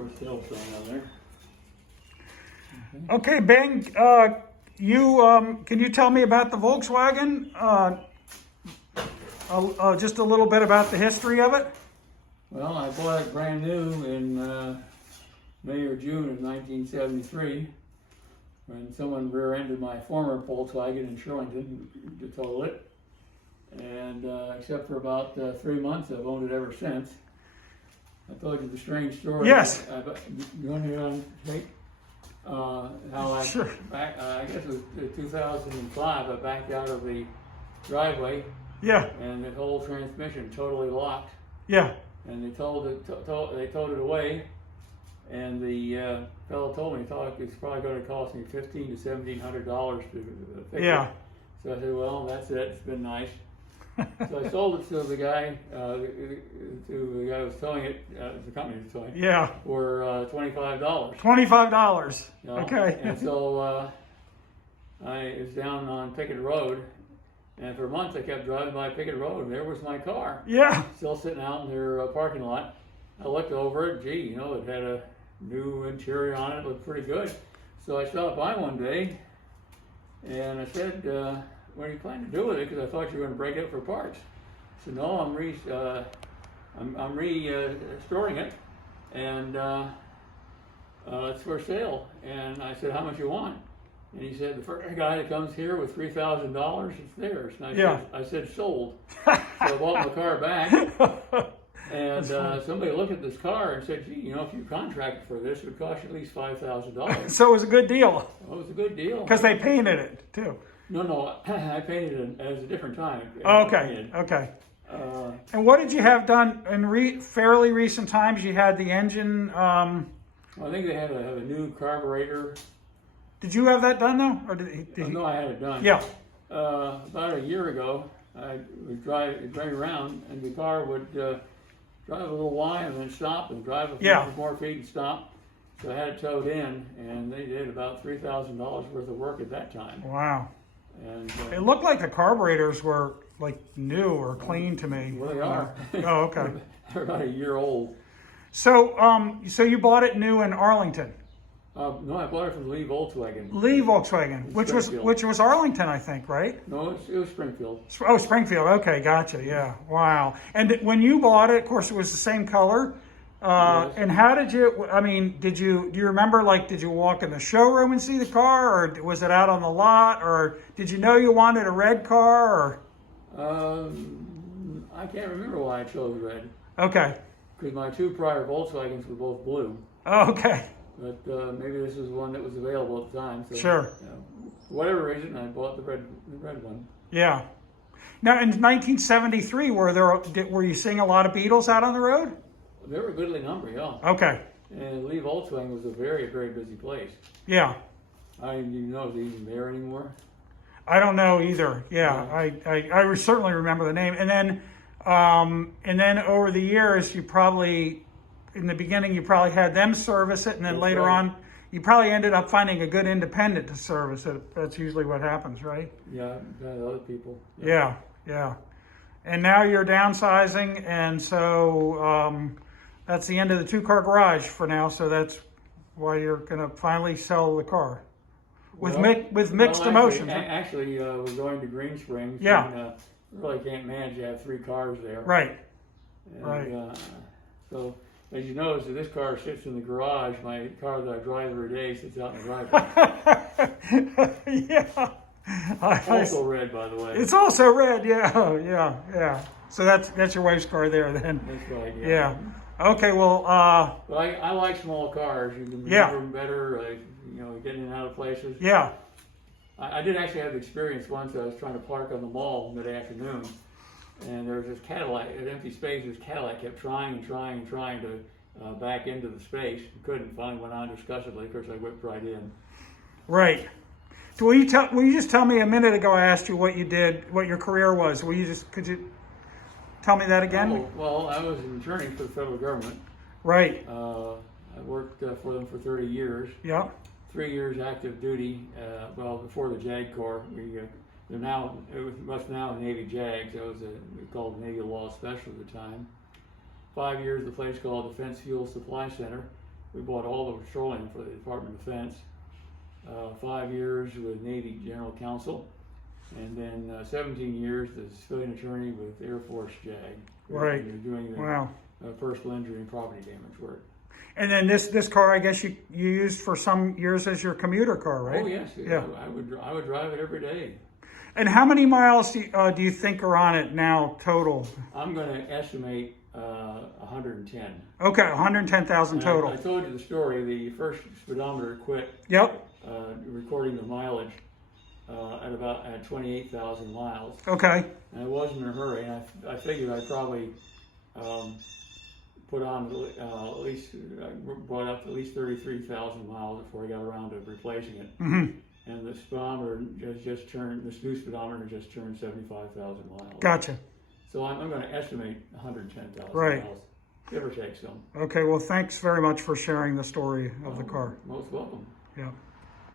for sale sign on there. Okay, Ben, can you tell me about the Volkswagen? Just a little bit about the history of it? Well, I bought it brand new in May or June of 1973 when someone rear-ended my former Volkswagen in Shirlington to total it. And except for about 3 months, I've owned it ever since. I told you the strange story. Yes. You want to hear on tape? How I Sure. I guess it was 2005. I backed out of the driveway. Yeah. And the whole transmission totally locked. Yeah. And they towed it away. And the fellow told me it's probably going to cost me $1,500 to $1,700 to fix it. So I said, well, that's it. It's been nice. So I sold it to the guy, who was towing it, the company was towing it. Yeah. For $25. $25. You know? Okay. And so I was down on Pickett Road, and for months I kept driving by Pickett Road, and there was my car. Yeah. Still sitting out in their parking lot. I looked over it, gee, it had a new interior on it, looked pretty good. So I stopped by one day, and I said, what are you planning to do with it? Because I thought you were going to break it for parts. I said, no, I'm restoring it, and it's for sale. And I said, how much you want? And he said, the first guy that comes here with $3,000, it's theirs. And I said, sold. So I bought my car back. And somebody looked at this car and said, gee, if you contracted for this, it would cost you at least $5,000. So it was a good deal. Well, it was a good deal. Because they painted it, too. No, I painted it as a different time. Okay. And what did you have done in fairly recent times? You had the engine... I think they had a new carburetor. Did you have that done, though? Or No, I had it done. Yeah. About a year ago, I was driving around, and the car would drive a little while and then stop, and drive a few more feet and stop. So I had it towed in, and they did about $3,000 worth of work at that time. Wow. And it looked like the carburetors were like new or clean to me. Well, they are. Oh, okay. They're about a year old. So, so you bought it new in Arlington? No, I bought it from Lee Volkswagen. Lee Volkswagen, which was Arlington, I think, right? No, it was Springfield. Oh, Springfield. Okay, gotcha. Yeah. Wow. And when you bought it, of course, it was the same color. Yes. And how did you? I mean, do you remember? Like, did you walk in the showroom and see the car, or was it out on the lot, or did you know you wanted a red car, or? I can't remember why I chose red. Okay. Because my 2 prior Volkswagens were both blue. Oh, okay. But maybe this was one that was available at the time. So, sure. For whatever reason, I bought the red one. Yeah. Now, in 1973, were you seeing a lot of Beetles out on the road? There were a goodly number, yeah. Okay. And Lee Volkswagen was a very, very busy place. Yeah. I didn't even know it was even there anymore. I don't know either. Yeah. I certainly remember the name. And then over the years, in the beginning, you probably had them service it, and then later on, you probably ended up finding a good independent to service it. That's usually what happens, right? Yeah, other people. Yeah. And now you're downsizing, and so that's the end of the 2-car garage for now. So that's why you're going to finally sell the car with mixed emotions. Actually, we're going to Green Springs. Yeah. And, really can't manage to have 3 cars there. Right. And, right. So, as you notice, if this car sits in the garage, my car that I drive every day sits out in the driveway. Yeah. Also red, by the way. It's also red, yeah. So that's your wife's car there, then. That's right. Yeah. Okay. Well. But I like small cars. You can maneuver them better. Getting in and out of places. Yeah. I did actually have experience once. I was trying to park on the mall mid-afternoon, and there was this Cadillac, an empty space. This Cadillac kept trying to back into the space. Couldn't. Finally went on disgustedly. Of course, I whipped right in. Right. So will you just tell me a minute ago? I asked you what you did, what your career was. Could you tell me that again? Oh, well, I was an attorney for the federal government. Right. I worked for them for 30 years. Yeah. 3 years active duty. Before the JAG Corps, it was now a Navy JAG, so it was called Navy Law Special at the time. 5 years at a place called Defense Fuel Supply Center, we bought all the petroleum for the Department of Defense. 5 years with Navy General Counsel, and then 17 years as civilian attorney with Air Force JAG. Right. Doing the Wow. Personal injury and property damage work. And then this car, I guess you used for some years as your commuter car, right? Oh yes, Yeah. I would drive it every day. And how many miles do you think are on it now total? I'm going to estimate 110. Okay, 110,000 And total. I told you the story. The first speedometer quit Yep. recording the mileage at 28,000 miles. Okay. And I wasn't in a hurry. And I figured I probably put on brought up at least 33,000 miles before I got around to replacing it. Mm-hmm. And the speedometer just turned. This new speedometer just turned 75,000 miles. Gotcha. So I'm going to estimate 110,000 Right. miles, give or take some. Okay, well, thanks very much for sharing the story of the car. Most welcome. Yeah.